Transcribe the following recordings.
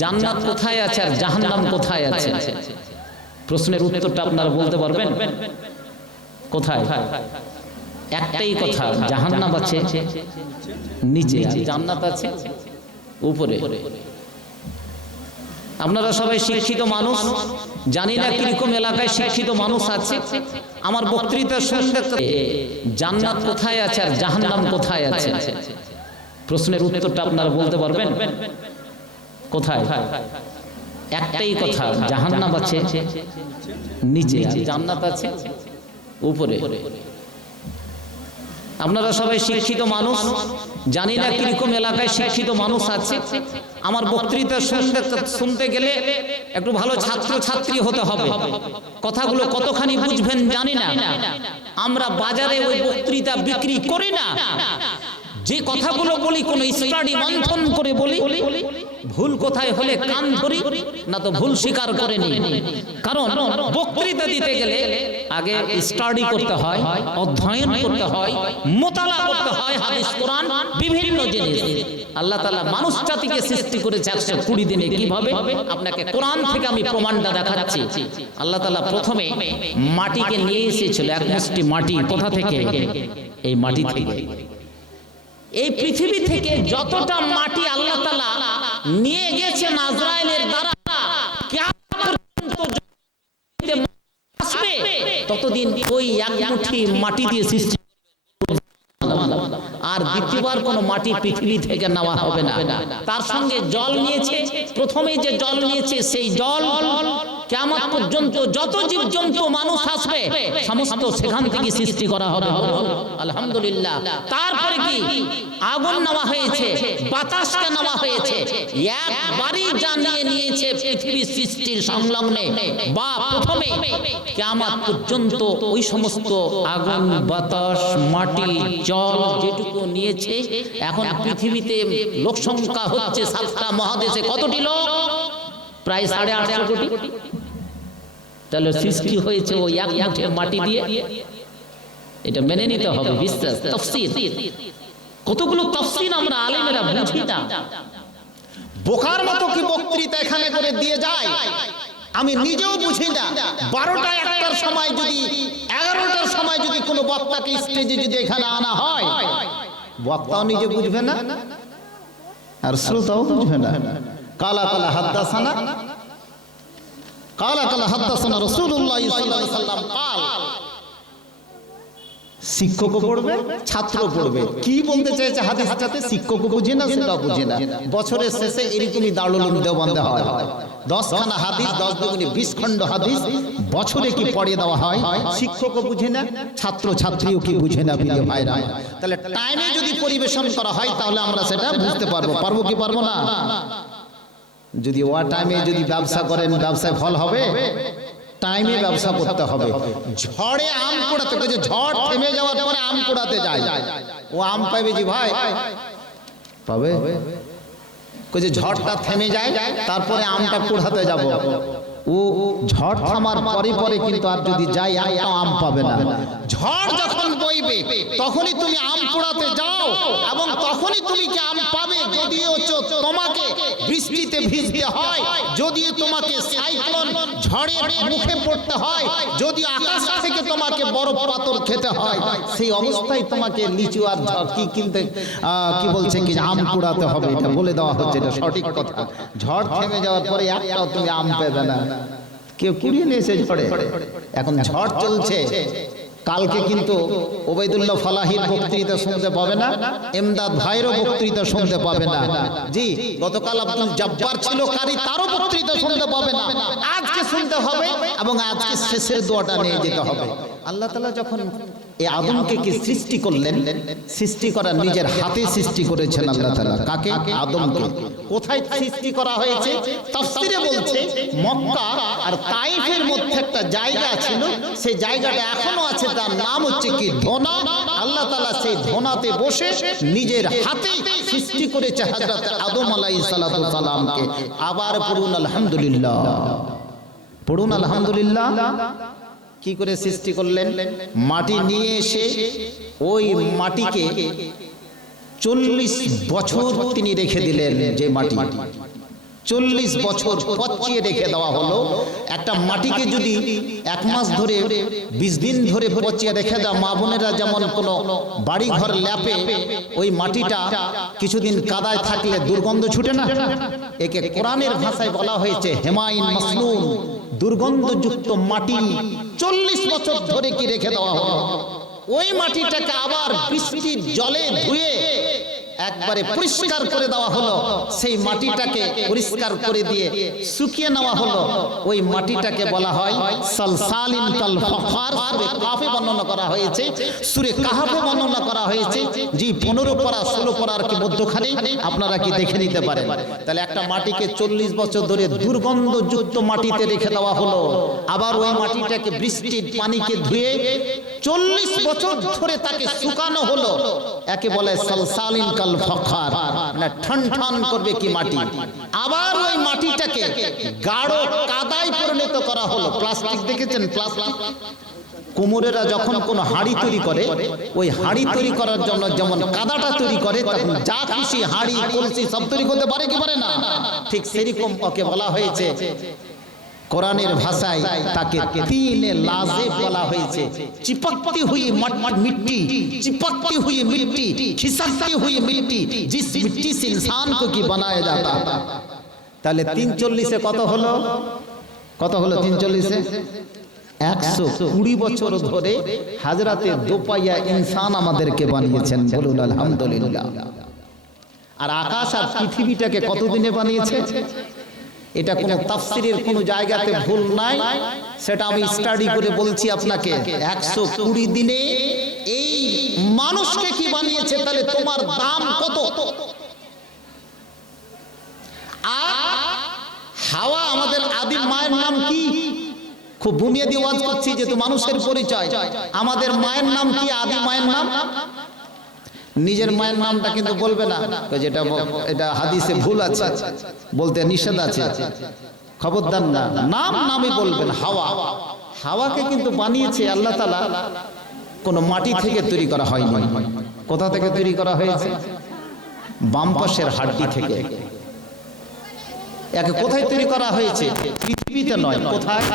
জান্নাত কোথায় আছে আর জাহান্নাম কোথায় আছে? প্রশ্নের উত্তরটা আপনারা বলতে পারবেন? কোথায়? একটাই কথা, জাহান্নাম আছে নিচে, জান্নাত আছে উপরে। আপনারা সবাই শিক্ষিত মানুষ, জানি না কিরকম এলাকায় শিক্ষিত মানুষ আছে। আমার বক্তৃতা শুনতে জান্নাত কোথায় আছে আর জাহান্নাম কোথায় আছে? প্রশ্নের উত্তরটা আপনারা বলতে পারবেন? কোথায়? একটাই কথা, জাহান্নাম আছে নিচে, জান্নাত আছে উপরে। আপনারা সবাই শিক্ষিত মানুষ, জানি না কিরকম এলাকায় শিক্ষিত মানুষ আছে। আমার বক্তৃতা শুনতে গেলে একটু ভালো ছাত্র ছাত্রী হতে হবে। কথাগুলো কতখানি বুঝবেন জানি না। আমরা বাজারে ওই বক্তৃতা বিক্রি করি না। যে কথাগুলো বলি কোন স্টাডি মন্থন করে বলি, ভুল কোথায় হলে কান ধরি, না তো ভুল স্বীকার করে নি। কারণ বক্তৃতা দিতে গেলে আগে স্টাডি করতে হয়, অধ্যয়ন করতে হয়, মোতালা করতে হয় হাদিস কোরআন বিভিন্ন জিনিস। আল্লাহ তাআলা মানুষ জাতিকে সৃষ্টি করেছে 120 দিনে। কিভাবে? আপনাকে কোরআন থেকে আমি প্রমাণটা দেখাচ্ছি। আল্লাহ তাআলা প্রথমে মাটিকে নিয়ে এসেছিল, এক মুষ্টি মাটি। কোথা থেকে? এই মাটি থেকে। এই পৃথিবী থেকে যতটা মাটি আল্লাহ তাআলা নিয়ে গেছেন আজরাইলের দ্বারা, কিয়ামত পর্যন্ত আসবে ততদিন ওই এক মুঠি মাটি দিয়ে সৃষ্টি। আর দ্বিতীয়বার কোন মাটি পৃথিবী থেকে নেওয়া হবে না। তার সঙ্গে জল নিয়েছে, প্রথমে যে জল নিয়েছে সেই জল কিয়ামত পর্যন্ত যত জীবজন্তু মানুষ আসবে সমস্ত সেখান থেকে সৃষ্টি করা হবে। আলহামদুলিল্লাহ। তারপরে কি? আগুন নেওয়া হয়েছে, বাতাসকে নেওয়া হয়েছে। একবারই যা নিয়েছে পৃথিবী সৃষ্টির সংলগ্নে বা প্রথমে কিয়ামত পর্যন্ত ওই সমস্ত আগুন, বাতাস, মাটি, জল যেটুকু নিয়েছে। এখন পৃথিবীতে লোক সংখ্যা হচ্ছে 7টা মহাদেশে। কতটি লোক? প্রায় 850 কোটি। তাহলে সৃষ্টি হয়েছে ওই এক মুঠে মাটি দিয়ে। এটা মেনে নিতে হবে। বিশ্বাস, তাফসীর, কতগুলো তাফসীর আমরা আলেমেরা বুঝি না। বোকার মতো কি বক্তৃতা এখানে করে দিয়ে যায়, আমি নিজেও বুঝি না। 12টা 1টার সময় যদি 11টার সময় যদি কোনো বক্তাকে স্টেজে যদি এখানে আনা হয়, বক্তাও নিজে বুঝবে না আর শ্রোতাও বুঝবে না। কালা কালা হাদ্দাসানা, কালা কালা হাদ্দাসানা রাসূলুল্লাহ সাল্লাল্লাহু আলাইহি ওয়াসাল্লাম কাল। শিক্ষকও পড়বে, ছাত্র পড়বে। কি বলতে চাইছে হাদিসটাতে? শিক্ষকও বুঝে না, সেটাও বুঝে না। বছরের শেষে এরকমই দারুল উলুম দেওবন্দে হয়। 10খানা হাদিস, 10 দুগুণে 20 খণ্ড হাদিস বছরে কি পড়িয়ে দেওয়া হয়। শিক্ষকও বুঝে না, ছাত্র ছাত্রীও কি বুঝে না। প্রিয় ভাইরা, তাহলে টাইমে যদি পরিবেশন করা হয় তাহলে আমরা সেটা বুঝতে পারবো। পারবো কি পারবো না? যদি ওয়া টাইমে যদি ব্যবসা করেন, ব্যবসায় ফল হবে। টাইমে ব্যবসা করতে হবে। ঝড়ে আম কুড়াতে, যে ঝড় থেমে যাওয়ার পরে আম কুড়াতে যায়, ও আম পাবে জি ভাই? পাবে? যে ঝড়টা থেমে যায় তারপরে আমটা কুড়াতে যাব, ও ঝড় থামার পরে পরে কিন্তু আর যদি যাই একটা আম পাবে না। ঝড় যখন বইবে তখনই তুমি আম কুড়াতে যাও এবং তখনই তুমি কি আম পাবে। যদিও তোমাকে বৃষ্টিতে ভিজতে হয়, যদিও তোমাকে সাইক্লোন ঝড়ের মুখে পড়তে হয়, যদি আকাশ থেকে তোমাকে বরফ পাথর খেতে হয়, সেই অবস্থায় তোমাকে লিচু আর কি কিনতে কি বলছে কি আম কুড়াতে হবে। এটা বলে দেওয়া হচ্ছে, এটা সঠিক কথা। ঝড় থেমে যাওয়ার পরে একটাও তুমি আম পাবে না। কেউ কুড়িয়ে নিয়েছে ঝড়ে। এখন ঝড় চলছে। কালকে কিন্তু ওবাইদুল্লাহ ফালাহির বক্তৃতা শুনতে পাবে না, এমদাদ ভাইয়েরও বক্তৃতা শুনতে পাবে না। জি, গতকাল আব্দুল জব্বার ছিল কারি, তারও বক্তৃতা শুনতে পাবে না। আজকে শুনতে হবে এবং আজকে শেষের দোয়াটা নিয়ে যেতে হবে। আল্লাহ তাআলা যখন এই আদমকে কি সৃষ্টি করলেন, সৃষ্টি করা নিজের হাতে সৃষ্টি করেছেন আল্লাহ তাআলা। কাকে? আদমকে। কোথায় সৃষ্টি করা হয়েছে? তাফসীরে বলছে মক্কা আর তাইফের মধ্যে একটা জায়গা ছিল, সেই জায়গাটা এখনো আছে। তার নাম হচ্ছে কি? ধোনা। আল্লাহ তাআলা সেই ধোনাতে বসে নিজের হাতে সৃষ্টি করেছে হযরত আদম আলাইহিস সালাতু সালামকে। আবার পড়ুন আলহামদুলিল্লাহ, পড়ুন আলহামদুলিল্লাহ। কি করে সৃষ্টি করলেন? মাটি নিয়ে এসে ওই মাটিকে 40 বছর তিনি রেখে দিলেন। যে মাটি 40 বছর পচিয়ে রেখে দেওয়া হলো। একটা মাটিকে যদি 1 মাস ধরে 20 দিন ধরে পচিয়ে রেখে দেওয়া, মা বোনেরা যেমন কোনো বাড়ি ঘর ল্যাপে ওই মাটিটা কিছুদিন কাদায় থাকলে দুর্গন্ধ ছুটে না, একে কোরআনের ভাষায় বলা হয়েছে হেমাইন মাসনুন, দুর্গন্ধযুক্ত মাটি 40 বছর ধরে কি রেখে দেওয়া হলো। ওই মাটিটাকে আবার বৃষ্টির জলে ধুয়ে একবারে পরিষ্কার করে দেওয়া হলো। সেই মাটিটাকে পরিষ্কার করে দিয়ে শুকিয়ে নেওয়া হলো। ওই মাটিটাকে বলা হয় সালসালিন কাল ফাখার। সূরা কাহফে বর্ণনা করা হয়েছে, সূরা কাহফে বর্ণনা করা হয়েছে। জি 15 পারা 16 পারার কি মধ্যখানে আপনারা কি দেখে নিতে পারেন। তাহলে একটা মাটিকে 40 বছর ধরে দুর্গন্ধযুক্ত মাটিতে রেখে দেওয়া হলো, আবার ওই মাটিটাকে বৃষ্টির পানিকে ধুয়ে 40 বছর ধরে তাকে শুকানো হলো। একে বলে সালসালিন কাল ফাখার, মানে ঠন ঠন করবে কি মাটি। আবার ওই মাটিটাকে গাঢ় কাদায় পরিণত করা হলো। প্লাস্টিক দেখেছেন? প্লাস্টিক কুমোরেরা যখন কোনো হাঁড়ি তৈরি করে, ওই হাঁড়ি তৈরি করার জন্য যেমন কাদাটা তৈরি করে, তখন যা খুশি হাঁড়ি কলসি সব তৈরি করতে পারে কি পারে না? ঠিক সেরকম ওকে বলা হয়েছে কোরআনের ভাষায়, তাকে তিনে লাজেব বলা হয়েছে। चिपकती हुई मिट्टी, चिपकती हुई मिट्टी, खिसकती हुई मिट्टी, जिस मिट्टी से इंसान को की बनाया जाता। তাহলে 340 কত হলো? কত হলো 340? 120 বছর ধরে হাজরাতে দোপাইয়া ইনসান আমাদেরকে বানিয়েছেন, বলুন আলহামদুলিল্লাহ। আর আকাশ আর পৃথিবীটাকে কতদিনে বানিয়েছে? এটা কোনো তাফসীরের কোনো জায়গাতে ভুল নাই, সেটা আমি স্টাডি করে বলছি আপনাকে। 120 দিনে এই মানুষকে কি বানিয়েছে, তাহলে তোমার দাম কত? আর হাওয়া আমাদের আদিম মায়ের নাম কি? খুব বুনিয়াদি ওয়াজ করছি যেহেতু মানুষের পরিচয়। আমাদের মায়ের নাম কি? আদি মায়ের নাম? নিজের মায়ের নামটা কিন্তু বলবে না, যেটা এটা হাদিসে ভুল আছে, বলতে নিষেধ আছে, খবরদার না। নাম নামই বলবেন। হাওয়া, হাওয়াকে কিন্তু বানিয়েছে আল্লাহ তাআলা কোন মাটি থেকে তৈরি করা হয়নি। কোথা থেকে তৈরি করা হয়েছে? বাম পাশের হাড়টি থেকে। একে কোথায় তৈরি করা হয়েছে? পৃথিবীতে নয়, কোথায়?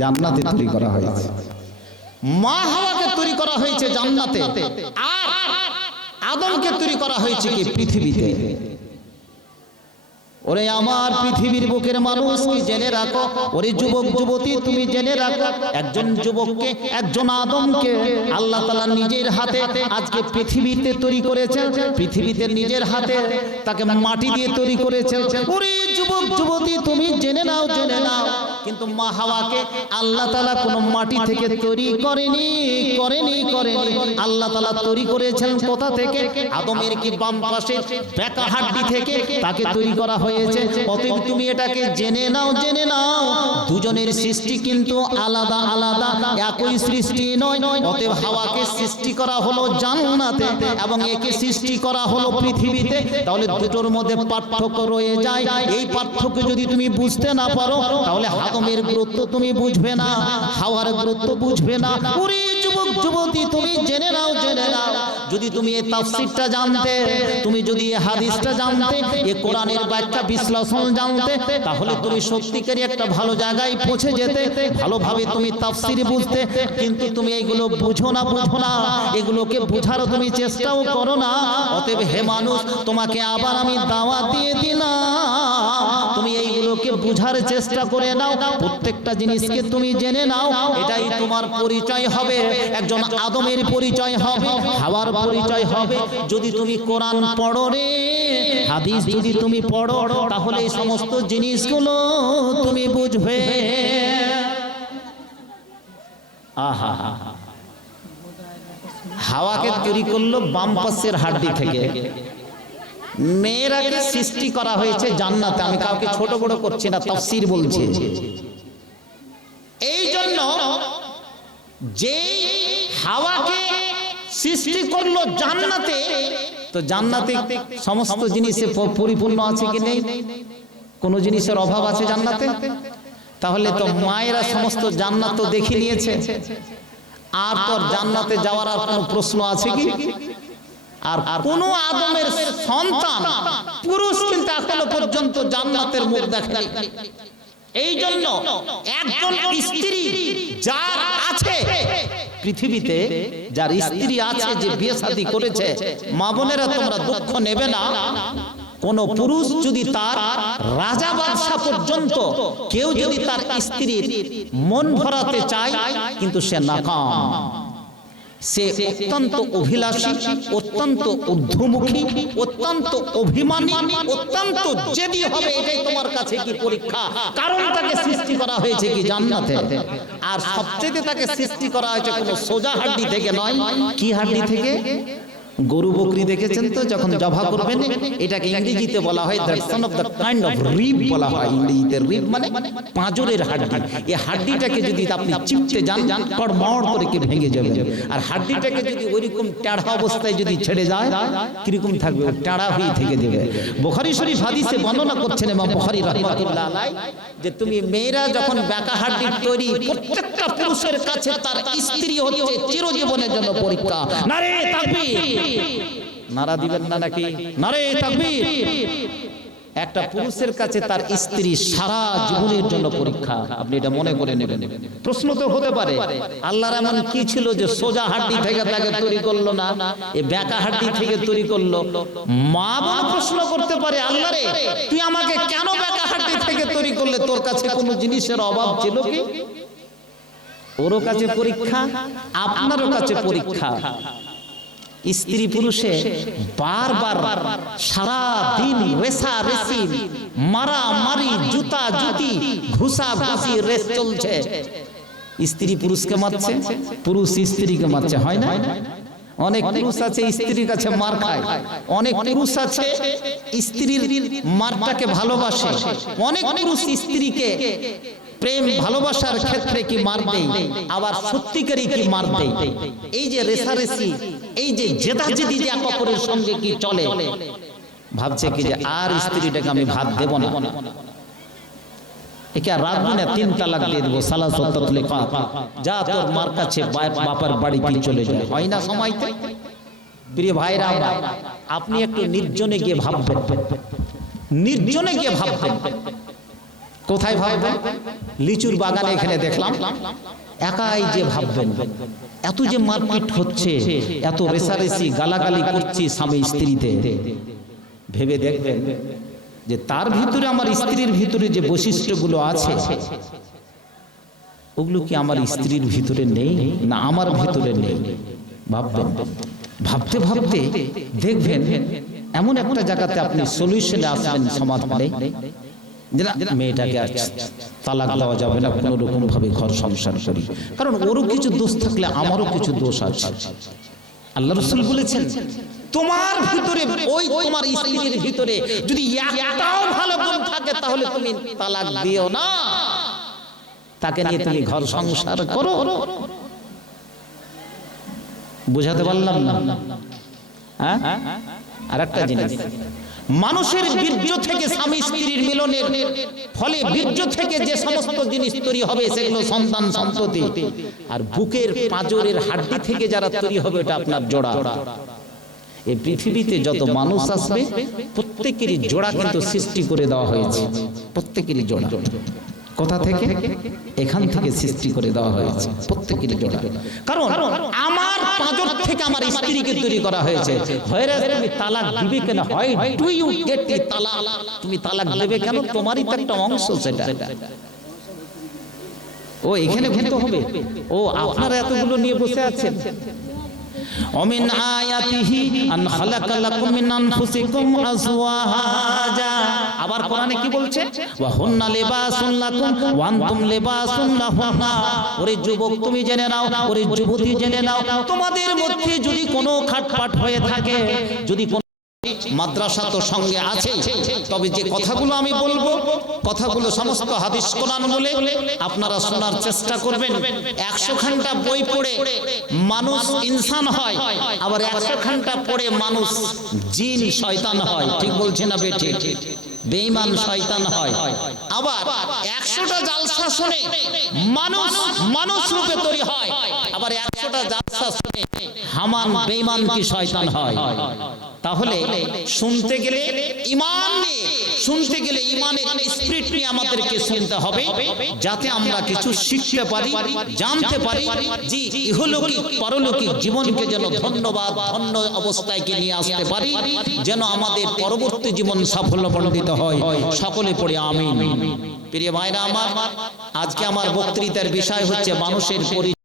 জান্নাতে তৈরি করা হয়েছে। মা হাওয়াকে তৈরি করা হয়েছে জান্নাতে, আর আদমকে তৈরি করা হয়েছে কি? পৃথিবীতে। ওরে আমার পৃথিবীর বুকের মানুষ, কি জেনে রাখো, ওরে যুবক যুবতী তুমি জেনে রাখো, একজন যুবককে, একজন আদমকে আল্লাহ তাআলা নিজের হাতে আজকে পৃথিবীতে তৈরি করেছেন। পৃথিবীতে নিজের হাতে তাকে মাটি দিয়ে তৈরি করেছেন। ওরে যুবক যুবতী তুমি জেনে নাও, জেনে নাও, কিন্তু মা হাওয়াকে আল্লাহ তাআলা কোনো মাটি থেকে তৈরি করেনি, করেনি, করেনি। আল্লাহ তাআলা তৈরি করেছেন কোথা থেকে? আদমের কি বাম পাশে বেকা হাড্ডি থেকে তাকে তৈরি করা হয়েছে। অতএব তুমি এটাকে জেনে নাও, জেনে নাও, দুজনের সৃষ্টি কিন্তু আলাদা আলাদা, একই সৃষ্টি নয়। অতএব হাওয়াকে সৃষ্টি করা হলো জান্নাতে এবং একে সৃষ্টি করা হলো পৃথিবীতে। তাহলে দুটোর মধ্যে পার্থক্য রয়ে যায়। এই পার্থক্য যদি তুমি বুঝতে না পারো, তাহলে আদমের গুরুত্ব তুমি বুঝবে না, হাওয়ার গুরুত্ব বুঝবে না। ওরে যুবক যুবতী তুমি জেনে নাও, জেনে নাও, যদি তুমি এই তাফসীরটা জানতে, তুমি যদি এই হাদিসটা জানতে, এই কোরআনের ব্যাখ্যা বিশ্লেষণ জানতে, তাহলে তুমি সত্যিকারই একটা ভালো জায়গায় পৌঁছে যেতে, ভালোভাবে তুমি তাফসীর বুঝতে। কিন্তু তুমি এইগুলো বুঝো না, বুঝো না, এগুলোকে বুঝারও তুমি চেষ্টাও করো না। অতএব হে মানুষ, তোমাকে আবার আমি দাওয়াত দিয়ে দিলাম, তুমি এইগুলোকে বুঝার চেষ্টা করে নাও, প্রত্যেকটা জিনিসকে তুমি জেনে নাও। এটাই তোমার পরিচয় হবে, একজন আদমের পরিচয় হবে, হাওয়ার পরিচয় হবে। যদি তুমি কোরআন পড়ো রে, হাদিস যদি তুমি পড়ো, তাহলে এই সমস্ত জিনিসগুলো তুমি বুঝবে। আহা, হাওয়াকে তৈরি করলো বাম পাশের হাড্ডি থেকে। মেয়েরাকে সৃষ্টি করা হয়েছে জান্নাতে। আমি কাউকে ছোট বড় করছি না, তাফসীর বলছি। এই জন্য যে হাওয়াকে সৃষ্টি করলো জান্নাতে, তো জান্নাতে সমস্ত জিনিসে পরিপূর্ণ আছে কি নেই? কোন জিনিসের অভাব আছে জান্নাতে? তাহলে তো মায়েরা সমস্ত জান্নাত তো দেখে নিয়েছে, আর তো জান্নাতে যাওয়ার আর কোনো প্রশ্ন আছে কি? আর কোন আদমের সন্তান পুরুষ কিন্তু এখনো পর্যন্ত জান্নাতের মুখ দেখেনি। এই জন্য একজন স্ত্রী যার আছে পৃথিবীতে, যার স্ত্রী আছে, যে বিয়ে শাদী করেছে, মা বোনেরা তোমরা দুঃখ নেবে না। কোন পুরুষ যদি তার রাজা বাদশা পর্যন্ত কেউ যদি তার স্ত্রীর মন ভরাতে চায়, কিন্তু সে নাকাম। সে অত্যন্ত অভিলাষী, অত্যন্ত ঊর্ধ্বমুখী, অত্যন্ত অভিমানী, অত্যন্ত জেদি হবে। এটাই তোমার কাছে কি পরীক্ষা? কারণ তাকে সৃষ্টি করা হয়েছে কি জান্নাতে। আর সবচেয়ে তাকে সৃষ্টি করা হয়েছে কোনো সোজা হাড্ডি থেকে নয়। কি হাড্ডি থেকে? গরু বকরি দেখেছেন তো, যখন জবা করবেন, এটাকে ইংরেজিতে বলা হয় that son of the kind of rib বলা হয়। ইংরেজিতে রিব মানে পাঁজরের হাড্ডি। এই হাড্ডিটাকে যদি আপনি চিপতে যান, কড়মড় করে কি ভেঙে যাবে। আর হাড্ডিটাকে যদি ওইরকম টাড়া অবস্থায় যদি ছেড়ে যায়, কিরকম থাকবে? টাড়া হয়ে থেকে যাবে। বুখারী শরীফ হাদিসে বর্ণনা করছেন ইমাম বুখারী রাহিমাহুল্লাহ আলাইহি, যে তুমি মেয়েরা যখন বেকা হাড্ডির তৈরি, প্রত্যেকটা পুরুষের কাছে তার স্ত্রী হচ্ছে চিরজীবনের জন্য পরীক্ষা। নারে তাকবীর! নারা দিবেন না নাকি? নারে তাকবীর! একটা পুরুষের কাছে তার স্ত্রী সারা জীবনের জন্য পরীক্ষা। আপনি এটা মনে করে নেবেন। প্রশ্ন তো হতে পারে, আল্লাহর এমন কি ছিল যে সোজা হাড্ডি থেকে তাকে তৈরি করলো না, এই বেকা হাড্ডি থেকে তৈরি করলো? মা বোন প্রশ্ন করতে পারে, আল্লাহ রে, তুই আমাকে কেন বেকা হাড্ডি থেকে তৈরি করলে? তোর কাছে কোনো জিনিসের অভাব ছিল কি? ওরও কাছে পরীক্ষা, আপনারও কাছে পরীক্ষা। স্ত্রী পুরুষে বারবার সারা দিন রেসারেসি, মারামারি, জুতা জুতি, ঘুষা ঘুষি রেস চলছে। স্ত্রী পুরুষকে মারছে, পুরুষ স্ত্রীকে মারছে, হয় না? অনেক পুরুষ আছে স্ত্রীর কাছে মার খায়, অনেক পুরুষ আছে স্ত্রীর মারটাকে ভালোবাসে, অনেক পুরুষ স্ত্রীকে প্রেম ভালোবাসার ক্ষেত্রে কি মার দেয়, আবার সত্যিকারই কি মার দেয়। এই যে রেসারেসি, এই যে জেদাজেদি যে এক অপরের সঙ্গে কি চলে, ভাবছে কি যে আর স্ত্রীটাকে আমি ভাত দেব না, একে আর রাখবো না, 3 তালাক দিয়ে দেবো, সালাসু তাতলিকাত, যা তোর মার কাছে বাবার বাড়িতে চলে যায়। হয় না সময়তে? প্রিয় ভাইরা আমার, আপনি একটু নির্জনে গিয়ে ভাববেন, নির্জনে গিয়ে ভাববেন। কোথায় ভাববেন? লিচুর বাগানে এখানে দেখলাম, একাই যে ভাববেন, এত যে মারপিট হচ্ছে, এত রেসারেসি, গালাগালি করছি স্বামী স্ত্রীতে, ভেবে দেখবেন যে তার ভিতরে, আমার স্ত্রীর ভিতরে যে বৈশিষ্ট্যগুলো আছে, ওগুলো কি আমার স্ত্রীর ভিতরে নেই না আমার ভিতরে নেই? ভাববেন, ভাবতে ভাবতে দেখবেন এমন একটা জায়গাতে আপনি সলিউশনে আসবেন, সমাধানে, মেয়েটাকে তালাক দেওয়া যাবে না, কোনো রকম ভাবে ঘর সংসার করি। কারণ ওরও কিছু দোষ থাকলে আমারও কিছু দোষ আছে। আল্লাহ রাসূল বলেছেন, তোমার ভিতরে, ওই তোমার স্ত্রীর ভিতরে যদি একটাও ভালো গুণ থাকে, তাহলে তুমি তালাক দিও না, তাকে নিয়ে তুমি ঘর সংসার করো। বুঝাতে পারলাম না? হ্যাঁ, আর একটা জিনিস, মানুষের বীর্য থেকে স্বামী স্ত্রীর মিলনের ফলে বীর্য থেকে যে সমস্ত জিনিস তৈরি হবে, সেগুলো সন্তান সন্ততি। আর বুকের পাঁজরের হাড্ডি থেকে যারা তৈরি হবে, এটা আপনার জোড়া। এই পৃথিবীতে যত মানুষ আসবে, প্রত্যেকেরই জোড়া কিন্তু সৃষ্টি করে দেওয়া হয়েছে, প্রত্যেকেরই জোড়া। কোথা থেকে? এখান থেকে সৃষ্টি করে দেওয়া হয়েছে, প্রত্যেকেরই জোড়া। কারণ আমার পাঁজর থেকে আমার স্ত্রীকে তৈরি করা হয়েছে। তুমি তালাক দিবে কেন? হয় ডু ইউ গেট ইট তালাক, তুমি তালাক দেবে কেন? তোমারই তো একটা অংশ সেটা। ও এখানে ঘুরতে হবে, ও আপনারা এতগুলো নিয়ে বসে আছেন। ومن آياته أن خلق لكم من أنفسكم أزواجا। আবার কোরআনে কি বলছে? ওয়া হুন্না লিবাসুন লাকুম ওয়া আনতুম লিবাসুন লাহুন্না। ওরে যুবক তুমি জেনে নাও, ওরে যুবতী জেনে নাও, তোমাদের মধ্যে যদি কোনো খাটপাট হয়ে থাকে, যদি মাদ্রাসা তো সঙ্গে আছে, তবে যে কথাগুলো আমি বলবো, কথাগুলো সমস্ত হাদিস কোরআন বলে আপনারা শোনার চেষ্টা করবেন। 100 ঘন্টা বই পড়ে মানুষ ইনসান হয়, আবার 100 ঘন্টা পড়ে মানুষ জিন শয়তান হয়। ঠিক বলছে না বেঠিক? বেঈমান শয়তান হয়। আবার 100টা জালসা শুনে মানুষ রূপে তৈরি হয়, আবার 100টা জালসা শুনে হামান বেঈমান কি শয়তান হয়? তাহলে শুনতে গেলে ঈমান নিয়ে, শুনতে গেলে ঈমানের স্পিরিট নিয়ে আমাদেরকে শুনতে হবে, যাতে আমরা কিছু শিখতে পারি, জানতে পারি, যে ইহলৌকিক পরলৌকিক জীবনকে যেন ধন্যবাদ ধন্য অবস্থায় কে নিয়ে আসতে পারি, যেন আমাদের পরবর্তী জীবন সাফল্যমণ্ডিত হয়। সকলে পড়ে আমিন। প্রিয় ভাইরা আমার, আজকে আমার বক্তৃতার বিষয় হচ্ছে মানুষের পরিচয়।